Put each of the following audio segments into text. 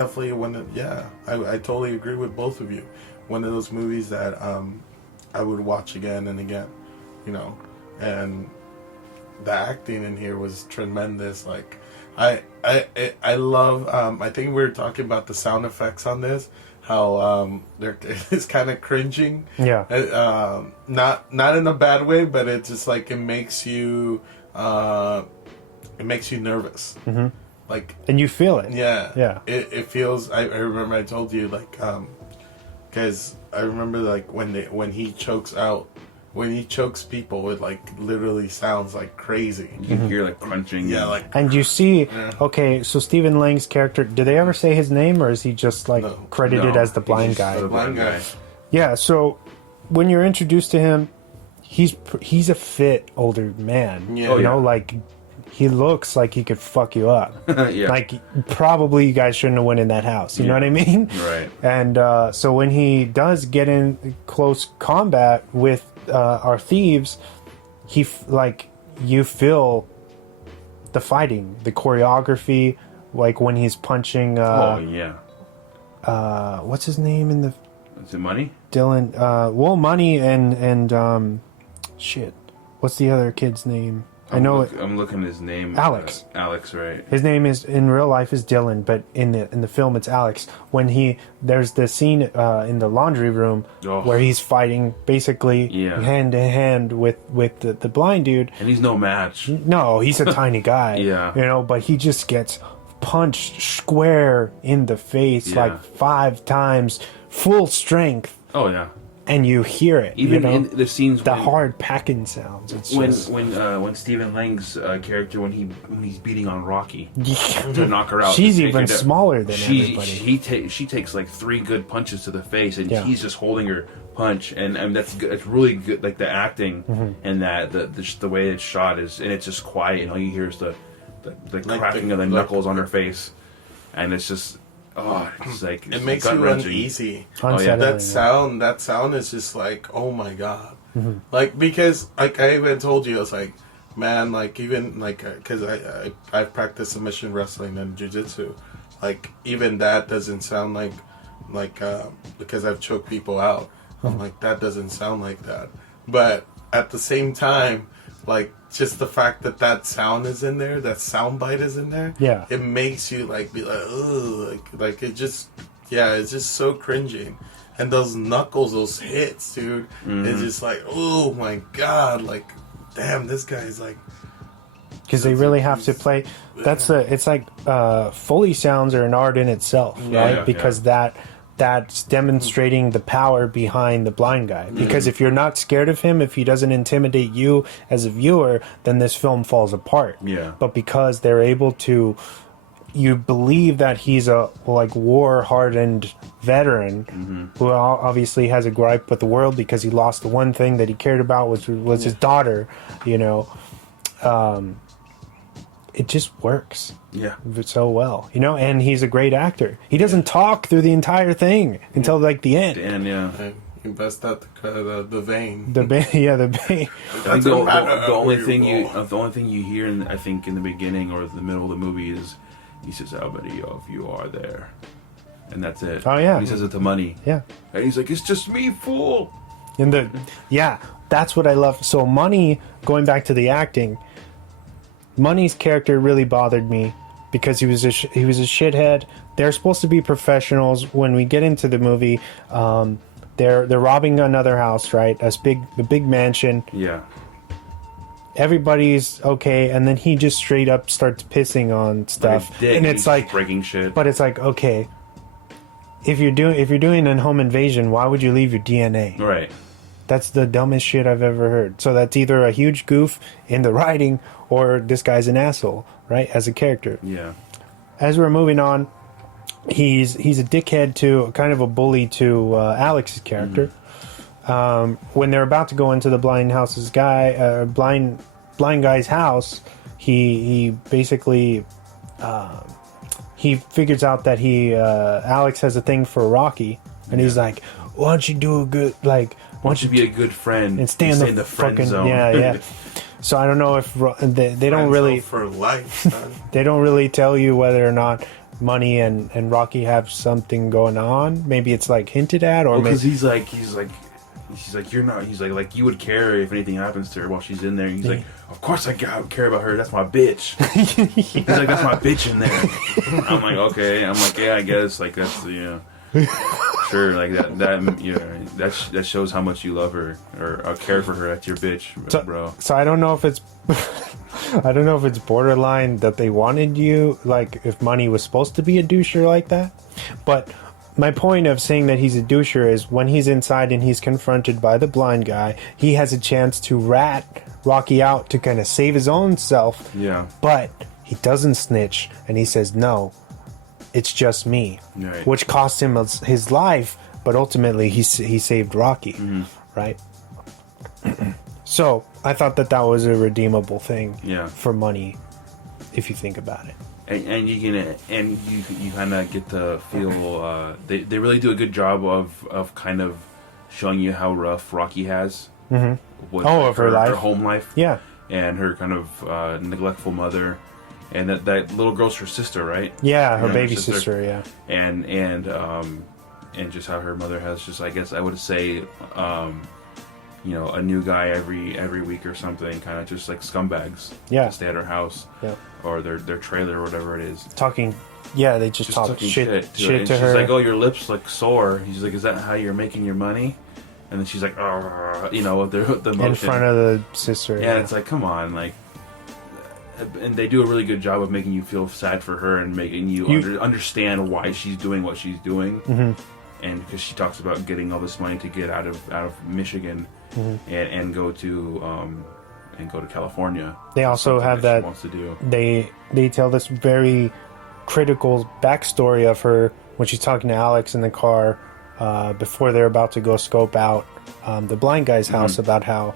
definitely I totally agree with both of you. One of those movies that I would watch again and again, you know, and the acting in here was tremendous. Like, I love. I think we were talking about the sound effects on this. How it's kind of cringing. Yeah. Not in a bad way, but it's just like it makes you nervous. Mm-hmm. Like, and you feel it. Yeah. Yeah. It feels. I remember I told you, like, because I remember, like, when he chokes out. When he chokes people, it like literally sounds like crazy. You hear like crunching. Yeah, like. And you see, okay, so Stephen Lang's character, did they ever say his name, or is he just like credited as the blind guy? The blind guy. Yeah. So when you're introduced to him, he's a fit older man. Yeah. You know, like he looks like he could fuck you up. Yeah. Like probably you guys shouldn't have went in that house. You know what I mean? Right. And so when he does get in close combat with our thieves, you feel the fighting, the choreography, like when he's punching what's his name in the is it Money? Dylan Money and shit, what's the other kid's name? I'm looking at his name. Alex. Alex, right. His name is in real life is Dylan, but in the film it's Alex. When there's the scene in the laundry room where he's fighting basically hand to hand with the blind dude, and he's no match. No, he's a tiny guy. Yeah, you know, but he just gets punched square in the face like 5 times, full strength. Oh yeah. And you hear it, even in the scenes, hard packing sounds. It's when Stephen Lang's character when he's beating on Rocky to knock her out. She's even smaller than everybody. She takes like 3 good punches to the face, and he's just holding her punch, and that's good. It's really good, like the acting and that the way it's shot is, and it's just quiet, and all you hear is the cracking of the knuckles on her face, and it's just. Oh, it's like it makes you uneasy. Oh yeah, that sound is just like, oh my god, like, because like I even told you, I was like, man, like even like because I've practiced submission wrestling and jiu-jitsu, like even that doesn't sound like because I've choked people out. I'm like, that doesn't sound like that, but at the same time, like, just the fact that sound is in there, that sound bite is in there, it makes you like be like, ugh, like it just, it's just so cringing. And those knuckles, those hits, dude, it's just like, oh my god, like, damn, this guy's like, because they really have to play. It's like Foley sounds are an art in itself, right? Because that's demonstrating the power behind the blind guy. Because if you're not scared of him, if he doesn't intimidate you as a viewer, then this film falls apart. Yeah. But because they're able to, you believe that he's a war-hardened veteran who obviously has a gripe with the world because he lost the one thing that he cared about, which was his daughter. You know, it just works. Yeah. So well, you know, and he's a great actor. He doesn't talk through the entire thing until like the end. The end, yeah. You bust out the vein. The vein. The only thing you hear, I think, in the beginning or the middle of the movie is he says, "How many of you are there?" And that's it. Oh yeah. And he says it to Money. Yeah. And he's like, "It's just me, fool." And that's what I love. So Money, going back to the acting. Money's character really bothered me because he was a shithead. They're supposed to be professionals. When we get into the movie, they're robbing another house, right? The big mansion. Yeah. Everybody's okay, and then he just straight up starts pissing on stuff, and it's like breaking shit. But it's like, okay, if you're doing a home invasion, why would you leave your DNA? Right. That's the dumbest shit I've ever heard. So that's either a huge goof in the writing or this guy's an asshole, right? As a character. Yeah. As we're moving on, he's a dickhead to, kind of a bully to Alex's character. When they're about to go into the blind guy's house, he basically he figures out that Alex has a thing for Rocky, and he's like, why don't you do a good, like, why don't you be a good friend and stay in the friend fucking zone? Yeah. So I don't know if they don't really for life. they don't really tell you whether or not Money and Rocky have something going on? Maybe it's like hinted at, or because maybe he's like you're not. He's like you would care if anything happens to her while she's in there. And he's like, of course I care about her. That's my bitch. He's like, that's my bitch in there. I'm like, okay. I'm like, yeah, I guess like that's sure, like that shows how much you love her or care for her. That's your bitch, bro. So I don't know if it's I don't know if it's borderline that they wanted you, like if Money was supposed to be a doucher like that. But my point of saying that he's a doucher is when he's inside and he's confronted by the blind guy, he has a chance to rat Rocky out to kind of save his own self. Yeah. But he doesn't snitch, and he says, no, it's just me. Right. Which cost him his life, but ultimately he saved Rocky. Mm-hmm. Right? So I thought that was a redeemable thing for Money, if you think about it. And you kind of get to feel they really do a good job of kind of showing you how rough Rocky has with of her life, her home life, and her kind of neglectful mother, and that little girl's her sister, right? Yeah, her baby sister, yeah, and just how her mother has just, I guess I would say, a new guy every week or something, kind of just like scumbags. Yeah, to stay at her house. Yeah. Or their trailer or whatever it is. They just talk shit to her. She's like, oh, your lips look sore. He's like, is that how you're making your money? And then she's like, oh, the motion. In front of the sister. Yeah, it's like, come on, like, and they do a really good job of making you feel sad for her and making you understand why she's doing what she's doing. Mm-hmm. And because she talks about getting all this money to get out of Michigan and go to California. They also have that. Wants to do. They tell this very critical backstory of her when she's talking to Alex in the car before they're about to go scope out the blind guy's house about how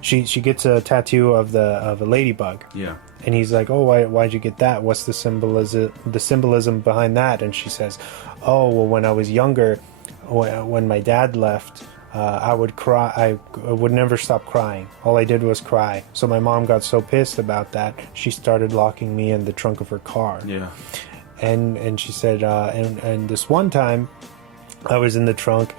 she gets a tattoo of a ladybug. Yeah. And he's like, oh, why'd you get that? What's the symbolism behind that? And she says, oh, well, when I was younger, when my dad left, I would cry. I would never stop crying. All I did was cry. So my mom got so pissed about that, she started locking me in the trunk of her car. Yeah. And she said, and this one time, I was in the trunk.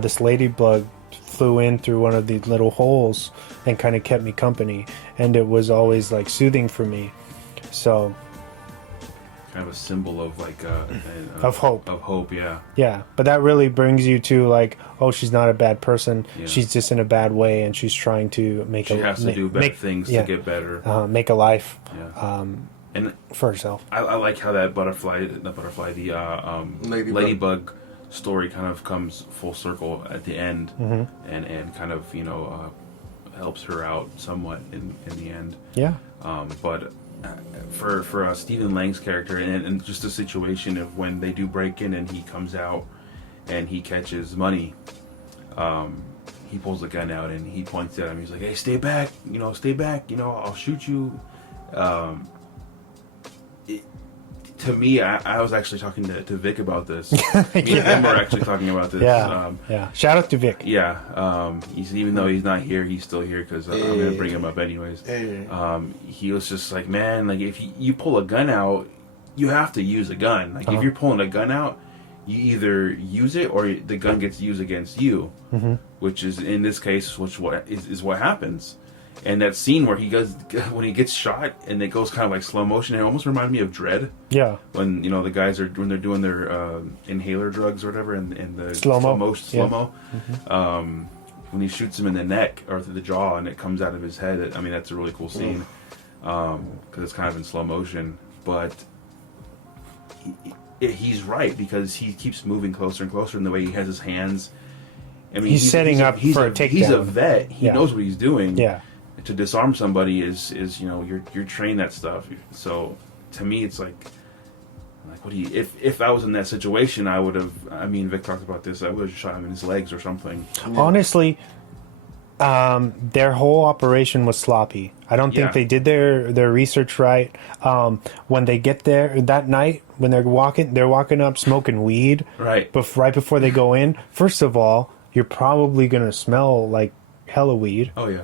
This ladybug flew in through one of these little holes and kind of kept me company. And it was always like soothing for me. So. Kind of a symbol of like of hope. Of hope, yeah. Yeah, but that really brings you to like, oh, she's not a bad person. Yeah. She's just in a bad way, and she's trying to make. She has to do better things to get better. Make a life. Yeah. And for herself. I like how that ladybug story kind of comes full circle at the end, and kind of helps her out somewhat in the end. Yeah. But. For Stephen Lang's character and just the situation of when they do break in and he comes out and he catches Money, he pulls the gun out and he points at him. He's like, "Hey, stay back! Stay back! I'll shoot you." To me, I was actually talking to Vic about this. Me and him were actually talking about this. Yeah. Shout out to Vic. Yeah. Even though he's not here, he's still here because I'm going to bring him up anyways. He was just like, man, like if you pull a gun out, you have to use a gun. Like if you're pulling a gun out, you either use it or the gun gets used against you, which is in this case, what happens. And that scene where when he gets shot and it goes kind of like slow motion, it almost reminded me of DREDD. Yeah. When the guys when they're doing their inhaler drugs or whatever, and the slow mo. When he shoots him in the neck or through the jaw and it comes out of his head. That's a really cool scene because it's kind of in slow motion. But he's right because he keeps moving closer and closer in the way he has his hands. He's setting up for a takedown. He's a vet. He knows what he's doing. Yeah. To disarm somebody is you're trained that stuff. So to me, it's like what do you? If I was in that situation, I would have. Vic talked about this. I would have shot him in his legs or something. Honestly, their whole operation was sloppy. I don't think they did their research right. When they get there that night, when they're walking up smoking weed. Right. Right before they go in. First of all, you're probably gonna smell like hella weed. Oh yeah.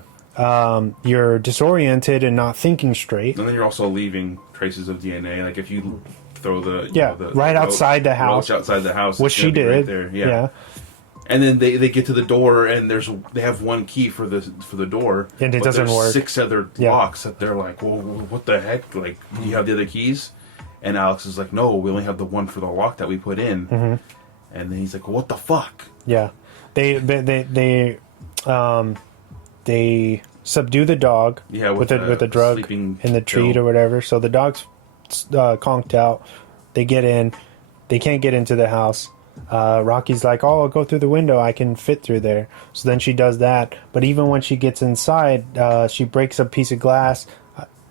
You're disoriented and not thinking straight. And then you're also leaving traces of DNA. Like if you throw the right outside the house. Outside the house, which she did. Right there. Yeah. And then they get to the door, and they have one key for the door, and it doesn't work. 6 other locks that they're like, well, what the heck? Like, do you have the other keys? And Alex is like, no, we only have the one for the lock that we put in. And then he's like, well, what the fuck? Yeah, they subdue the dog with a drug in the treat or whatever. So the dog's conked out. They get in. They can't get into the house. Rocky's like, oh, I'll go through the window. I can fit through there. So then she does that. But even when she gets inside, she breaks a piece of glass.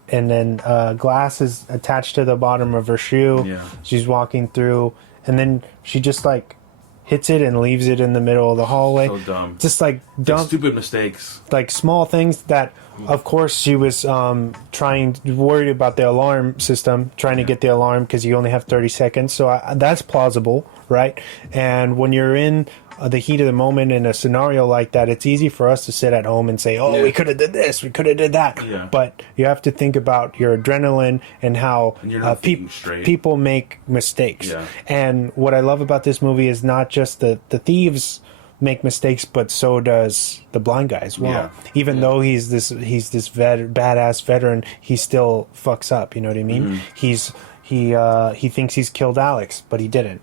And then glass is attached to the bottom of her shoe. Yeah. She's walking through. And then she just, like, hits it and leaves it in the middle of the hallway. So dumb. Just, like, dumb. Like stupid mistakes. Like, small things that... Of course, she was worried about the alarm system, trying to get the alarm because you only have 30 seconds. So that's plausible, right? And when you're in the heat of the moment in a scenario like that, it's easy for us to sit at home and say, oh, we could have did this, we could have did that. Yeah. But you have to think about your adrenaline and how people make mistakes. Yeah. And what I love about this movie is not just the thieves make mistakes, but so does the blind guy as well. Yeah. Even though he's this badass veteran, he still fucks up. You know what I mean? Mm-hmm. He thinks he's killed Alex, but he didn't.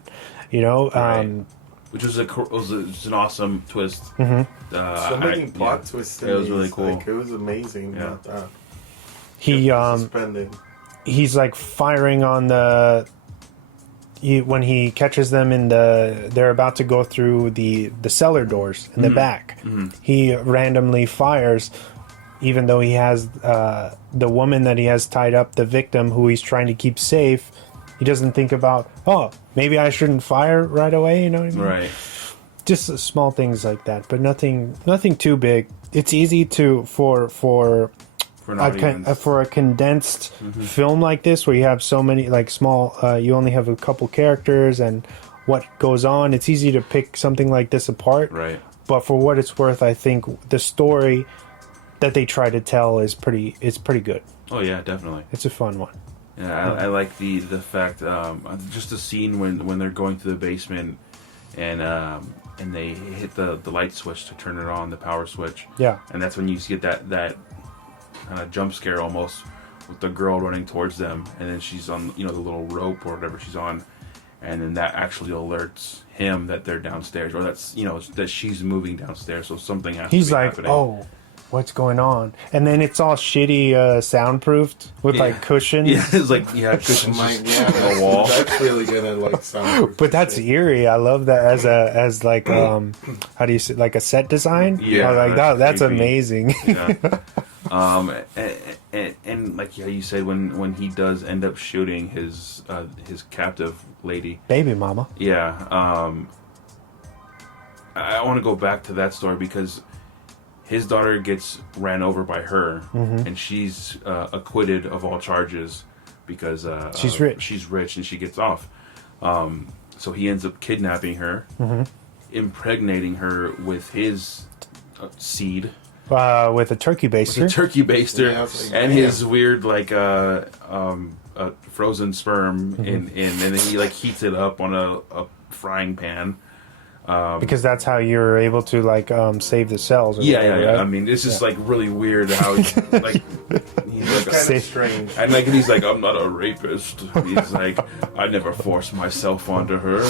You know, right. Which was an awesome twist. Mm-hmm. So many plot twists. It was really cool. Like, it was amazing. Yeah. He's like firing on when he catches them they're about to go through the cellar doors in the back. Mm-hmm. He randomly fires, even though he has the woman that he has tied up, the victim who he's trying to keep safe. He doesn't think about, oh, maybe I shouldn't fire right away. You know what I mean? Right. Just small things like that, but nothing too big. It's easy for a condensed film like this, where you have so many like small, you only have a couple characters and what goes on. It's easy to pick something like this apart. Right. But for what it's worth, I think the story that they try to tell is pretty good. Oh yeah, definitely. It's a fun one. Yeah, I like the fact, just the scene when they're going to the basement and they hit the light switch to turn it on, the power switch. Yeah. And that's when you get that kind of jump scare almost, with the girl running towards them, and then she's on the little rope or whatever she's on, and then that actually alerts him that they're downstairs, or that she's moving downstairs, so something has to be happening. Oh, what's going on? And then it's all shitty soundproofed with like cushions. Yeah, it's like cushions on the wall. That's really gonna like soundproof. But that's eerie. I love that as like how do you say, like a set design? Yeah, like that's amazing. Yeah. And like you said, when he does end up shooting his captive lady, baby mama. Yeah. I want to go back to that story because his daughter gets ran over by her, and she's acquitted of all charges because she's rich. She's rich and she gets off. So he ends up kidnapping her, impregnating her with his seed. With a turkey baster. And his weird frozen sperm, and then he like heats it up on a frying pan. Because that's how you're able to save the cells. Yeah. Right? I mean, it's just like really weird how he's like kind of strange. And like he's like, I'm not a rapist. He's like, I never forced myself onto her.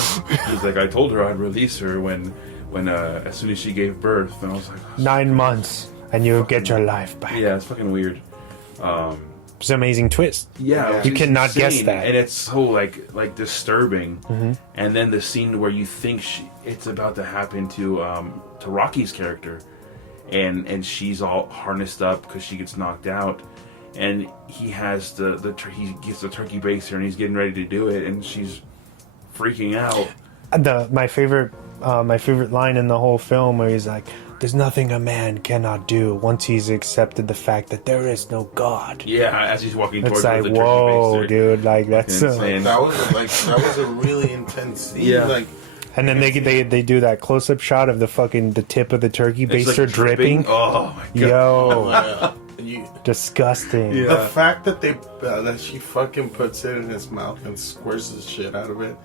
He's like, I told her I'd release her when as soon as she gave birth, and I was like, 9 months and you'll get your life back. Yeah, it's fucking weird. It's an amazing twist. Yeah, you cannot guess that, and it's so like disturbing. And then the scene where you think it's about to happen to Rocky's character, and she's all harnessed up because she gets knocked out, and he has he gets the turkey baster and he's getting ready to do it, and she's freaking out. My favorite line in the whole film where he's like, there's nothing a man cannot do once he's accepted the fact that there is no God. Yeah, as he's walking towards the turkey baster. Whoa, dude, like that's insane. That was a really intense scene. Yeah. And then they do that close up shot of the tip of the turkey baster like dripping. Oh my god. Yo. disgusting. Yeah. The fact that that she fucking puts it in his mouth and squirts the shit out of it.